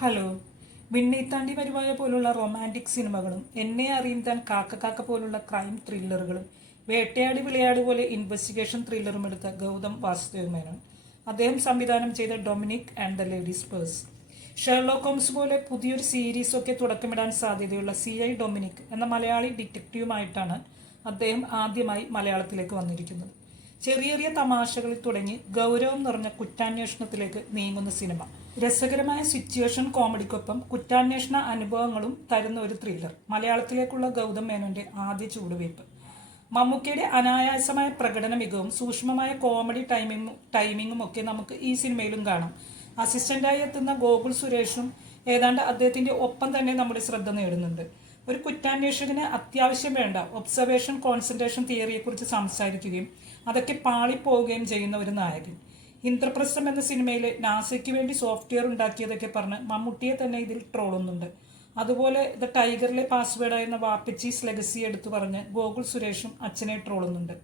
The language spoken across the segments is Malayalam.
ഹലോ. വിണ്ണീത്താണ്ടി വരുവായ പോലുള്ള റൊമാൻറ്റിക് സിനിമകളും എന്നെ അറിയും താൻ കാക്ക കാക്ക പോലുള്ള ക്രൈം ത്രില്ലറുകളും വേട്ടയാടി വിളയാട് പോലെ ഇൻവെസ്റ്റിഗേഷൻ ത്രില്ലറും എടുത്ത ഗൗതം വാസുദേവ് മേനോൻ. അദ്ദേഹം സംവിധാനം ചെയ്ത Dominic and the ladies purse. Sherlock Holmes പോലെ പുതിയൊരു സീരീസൊക്കെ തുടക്കമിടാൻ സാധ്യതയുള്ള CI ഡൊമിനിക് എന്ന മലയാളി ഡിറ്റക്റ്റീവുമായിട്ടാണ് അദ്ദേഹം ആദ്യമായി മലയാളത്തിലേക്ക് വന്നിരിക്കുന്നത്. ചെറിയ ചെറിയ തമാശകളിൽ തുടങ്ങി ഗൗരവം നിറഞ്ഞ കുറ്റാന്വേഷണത്തിലേക്ക് നീങ്ങുന്ന സിനിമ. രസകരമായ സിറ്റുവേഷൻ കോമഡിക്കൊപ്പം കുറ്റാന്വേഷണ അനുഭവങ്ങളും തരുന്ന ഒരു ത്രില്ലർ. മലയാളത്തിലേക്കുള്ള ഗൗതം മേനോന്റെ ആദ്യ ചുവടുവയ്പ്. മമ്മൂക്കയുടെ അനായാസമായ പ്രകടന മികവും സൂക്ഷ്മമായ കോമഡി ടൈമിങ്ങും ഒക്കെ നമുക്ക് ഈ സിനിമയിലും കാണാം. അസിസ്റ്റന്റായി എത്തുന്ന ഗോകുൽ സുരേഷും ഏതാണ്ട് അദ്ദേഹത്തിന്റെ ഒപ്പം തന്നെ നമ്മുടെ ശ്രദ്ധ നേടുന്നുണ്ട്. ഒരു കുറ്റാന്വേഷകന് അത്യാവശ്യം വേണ്ട ഒബ്സർവേഷൻ കോൺസെൻട്രേഷൻ തിയറിയെക്കുറിച്ച് സംസാരിക്കുകയും അതൊക്കെ പാളിപ്പോവുകയും ചെയ്യുന്ന ഒരു നായകൻ. ഇന്ദ്രപ്രസ്ഥം എന്ന സിനിമയിലെ നാസയ്ക്ക് വേണ്ടി സോഫ്റ്റ്വെയർ ഉണ്ടാക്കിയതൊക്കെ പറഞ്ഞ് മമ്മൂട്ടിയെ തന്നെ ഇതിൽ ട്രോളുന്നുണ്ട്. അതുപോലെ ദ ടൈഗറിലെ പാസ്വേഡായിരുന്ന വാപ്പിച്ചീസ് ലെഗസി എടുത്തു പറഞ്ഞ് ഗോകുൽ സുരേഷും അച്ഛനെ ട്രോളുന്നുണ്ട്.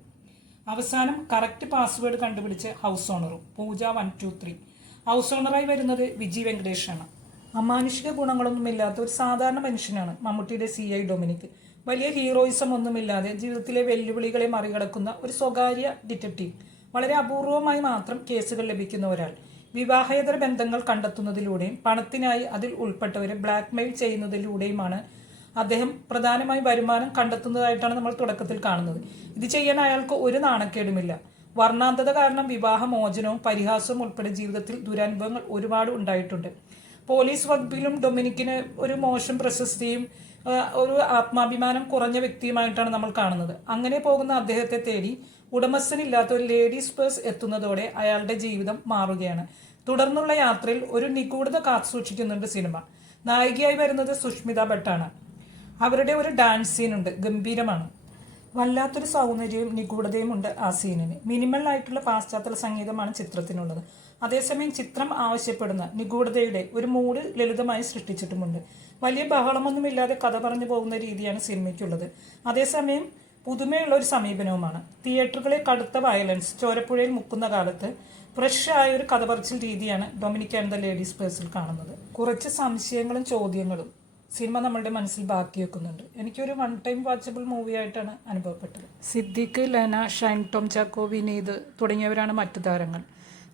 അവസാനം കറക്റ്റ് പാസ്വേഡ് കണ്ടുപിടിച്ച് ഹൗസ് ഓണറും. പൂജ 1, 2, 3. ഹൗസ് ഓണറായി വരുന്നത് വിജി വെങ്കടേഷാണ്. അമാനുഷിക ഗുണങ്ങളൊന്നുമില്ലാത്ത ഒരു സാധാരണ മനുഷ്യനാണ് മമ്മൂട്ടിയുടെ CI ഡൊമിനിക്. വലിയ ഹീറോയിസം ഒന്നുമില്ലാതെ ജീവിതത്തിലെ വെല്ലുവിളികളെ മറികടക്കുന്ന ഒരു സ്വകാര്യ ഡിറ്റക്റ്റീവ്. വളരെ അപൂർവമായി മാത്രം കേസുകൾ ലഭിക്കുന്ന ഒരാൾ. വിവാഹേതര ബന്ധങ്ങൾ കണ്ടെത്തുന്നതിലൂടെയും പണത്തിനായി അതിൽ ഉൾപ്പെട്ടവരെ ബ്ലാക്ക്മെയിൽ ചെയ്യുന്നതിലൂടെയുമാണ് അദ്ദേഹം പ്രധാനമായി വരുമാനം കണ്ടെത്തുന്നതായിട്ടാണ് നമ്മൾ തുടക്കത്തിൽ കാണുന്നത്. ഇത് ചെയ്യാൻ അയാൾക്ക് ഒരു നാണക്കേടുമില്ല. വർണ്ണാന്തത കാരണം വിവാഹമോചനവും പരിഹാസവും ഉൾപ്പെടെ ജീവിതത്തിൽ ദുരനുഭവങ്ങൾ ഒരുപാട് ഉണ്ടായിട്ടുണ്ട്. പോലീസ് വകുപ്പിലും ഡൊമിനിക്കിന് ഒരു മോശം പ്രശസ്തിയും ഒരു ആത്മാഭിമാനം കുറഞ്ഞ വ്യക്തിയുമായിട്ടാണ് നമ്മൾ കാണുന്നത്. അങ്ങനെ പോകുന്ന അദ്ദേഹത്തെ തേടി ഉടമസ്ഥനില്ലാത്ത ഒരു ലേഡീസ് പേഴ്സ് എത്തുന്നതോടെ അയാളുടെ ജീവിതം മാറുകയാണ്. തുടർന്നുള്ള യാത്രയിൽ ഒരു നിഗൂഢത കാത്തുസൂക്ഷിക്കുന്നുണ്ട് സിനിമ. നായികയായി വരുന്നത് സുഷ്മിത ഭട്ടാണ്. അവരുടെ ഒരു ഡാൻസ് സീനുണ്ട്, ഗംഭീരമാണ്. വല്ലാത്തൊരു സൗന്ദര്യവും നിഗൂഢതയും ഉണ്ട് ആ സീനിന്. മിനിമൽ ആയിട്ടുള്ള പാശ്ചാത്തല സംഗീതമാണ് ചിത്രത്തിനുള്ളത്. അതേസമയം ചിത്രം ആവശ്യപ്പെടുന്ന നിഗൂഢതയുടെ ഒരു മൂഡ് ലളിതമായി സൃഷ്ടിച്ചിട്ടുമുണ്ട്. വലിയ ബഹളമൊന്നുമില്ലാതെ കഥ പറഞ്ഞു പോകുന്ന രീതിയാണ് സിനിമയ്ക്കുള്ളത്. അതേസമയം പുതുമയുള്ള ഒരു സമീപനവുമാണ്. തിയേറ്ററുകളെ കടുത്ത വയലൻസ് ചോരപ്പുഴയിൽ മുക്കുന്ന കാലത്ത് ഫ്രഷ് ആയ ഒരു കഥ പറച്ചിൽ രീതിയാണ് ഡൊമിനിക് ആൻഡ് ദ ലേഡീസ് പേഴ്സിൽ കാണുന്നത്. കുറച്ച് സംശയങ്ങളും ചോദ്യങ്ങളും സിനിമ നമ്മളുടെ മനസ്സിൽ ബാക്കി വെക്കുന്നുണ്ട്. എനിക്കൊരു 1 ടൈം വാച്ചബിൾ മൂവിയായിട്ടാണ് അനുഭവപ്പെട്ടത്. സിദ്ദിഖ്, ലെന, ഷൈൻ ടോം ചാക്കോ, വിനീത് തുടങ്ങിയവരാണ് മറ്റു താരങ്ങൾ.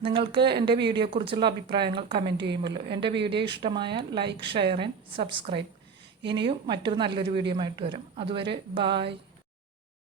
നിങ്ങൾക്ക് എൻ്റെ വീഡിയോയെക്കുറിച്ചുള്ള അഭിപ്രായങ്ങൾ കമൻറ്റ് ചെയ്യുമല്ലോ. എൻ്റെ വീഡിയോ ഇഷ്ടമായാൽ ലൈക്ക്, ഷെയർ ആൻഡ് സബ്സ്ക്രൈബ്. ഇനിയും മറ്റൊരു നല്ലൊരു വീഡിയോ ആയിട്ട് വരും. അതുവരെ ബായ്.